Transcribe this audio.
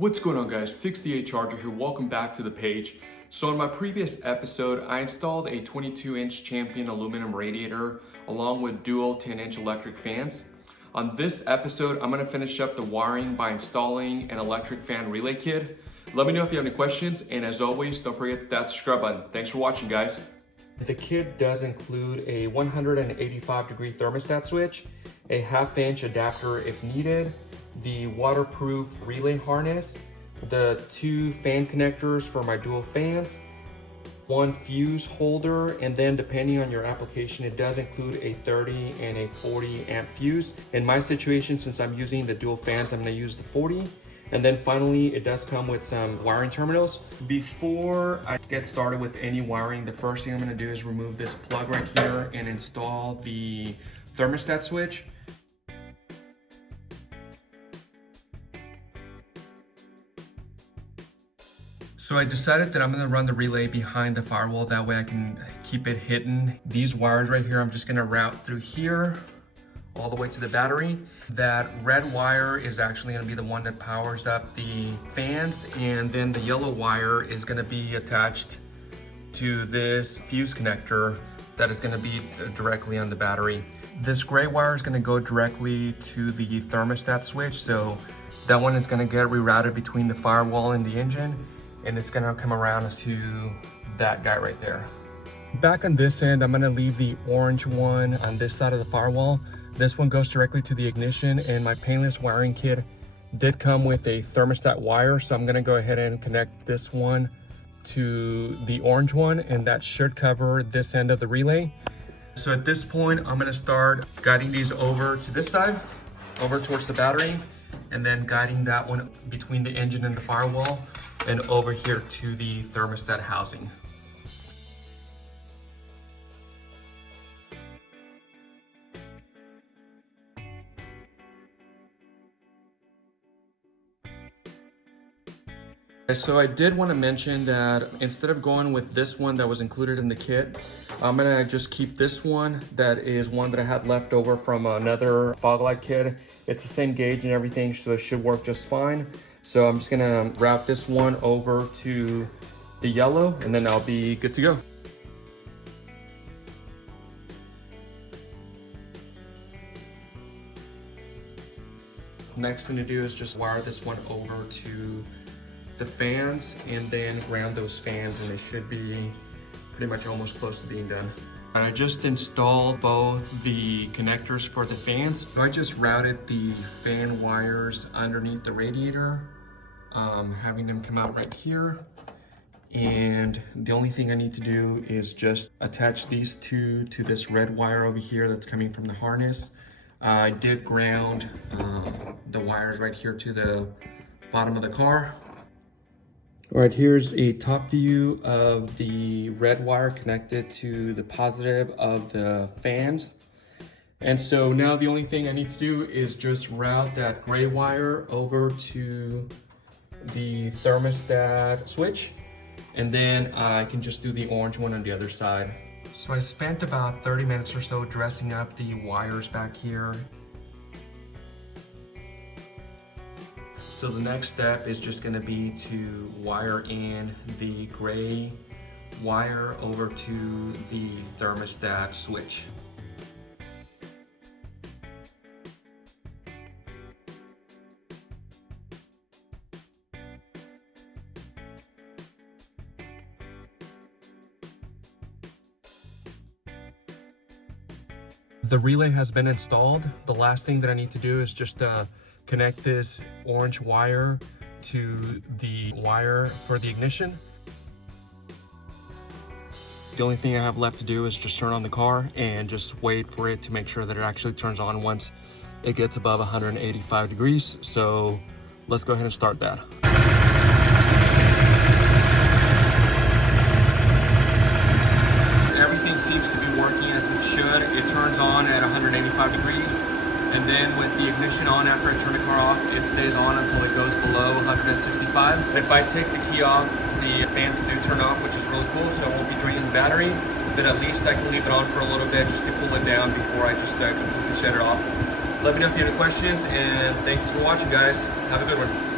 What's going on, guys? 68 Charger here. Welcome back to the page. So in my previous episode, I installed a 22-inch Champion aluminum radiator along with dual 10-inch electric fans. On this episode, I'm going to finish up the wiring by installing an electric fan relay kit. Let me know if you have any questions, and as always, don't forget that subscribe button. Thanks for watching, guys. The kit does include a 185-degree thermostat switch, a half-inch adapter if needed, the waterproof relay harness, the 2 fan connectors for my dual fans, 1 fuse holder, and then depending on your application, it does include a 30 and a 40 amp fuse. In my situation, since I'm using the dual fans, I'm going to use the 40. And then finally, it does come with some wiring terminals. Before I get started with any wiring, the first thing I'm going to do is remove this plug right here and install the thermostat switch. So I decided that I'm gonna run the relay behind the firewall, that way I can keep it hidden. These wires right here, I'm just gonna route through here, all the way to the battery. That red wire is actually gonna be the one that powers up the fans, and then the yellow wire is gonna be attached to this fuse connector that is gonna be directly on the battery. This gray wire is gonna go directly to the thermostat switch, so that one is gonna get rerouted between the firewall and the engine, and it's gonna come around to that guy right there. Back on this end, I'm gonna leave the orange one on this side of the firewall. This one goes directly to the ignition, and my painless wiring kit did come with a thermostat wire, so I'm gonna go ahead and connect this one to the orange one, and that should cover this end of the relay. So at this point, I'm gonna start guiding these over to this side, over towards the battery, and then guiding that one between the engine and the firewall, and over here to the thermostat housing. So I did want to mention that instead of going with this one that was included in the kit, I'm gonna just keep this one. That is one that I had left over from another fog light kit. It's the same gauge and everything, so it should work just fine. So I'm just gonna route this one over to the yellow, and then I'll be good to go. Next thing to do is just wire this one over to the fans, and then ground those fans, and they should be pretty much almost close to being done. And I just installed both the connectors for the fans. So I just routed the fan wires underneath the radiator, having them come out right here. And the only thing I need to do is just attach these two to this red wire over here that's coming from the harness. I did ground the wires right here to the bottom of the car. All right, here's a top view of the red wire connected to the positive of the fans. And so now the only thing I need to do is just route that gray wire over to the thermostat switch, and then I can just do the orange one on the other side. So I spent about 30 minutes or so dressing up the wires back here. So the next step is just gonna be to wire in the gray wire over to the thermostat switch. The relay has been installed. The last thing that I need to do is just connect this orange wire to the wire for the ignition. The only thing I have left to do is just turn on the car and just wait for it to make sure that it actually turns on once it gets above 185 degrees. So let's go ahead and start that. Everything seems to be working as it should. It turns on at 185 degrees. And then with the ignition on, after I turn the car off, it stays on until it goes below 165. If I take the key off, the fans do turn off, which is really cool, so I won't be draining the battery. But at least I can leave it on for a little bit just to cool it down before I just completely shut it off. Let me know if you have any questions, and thanks for watching, guys. Have a good one.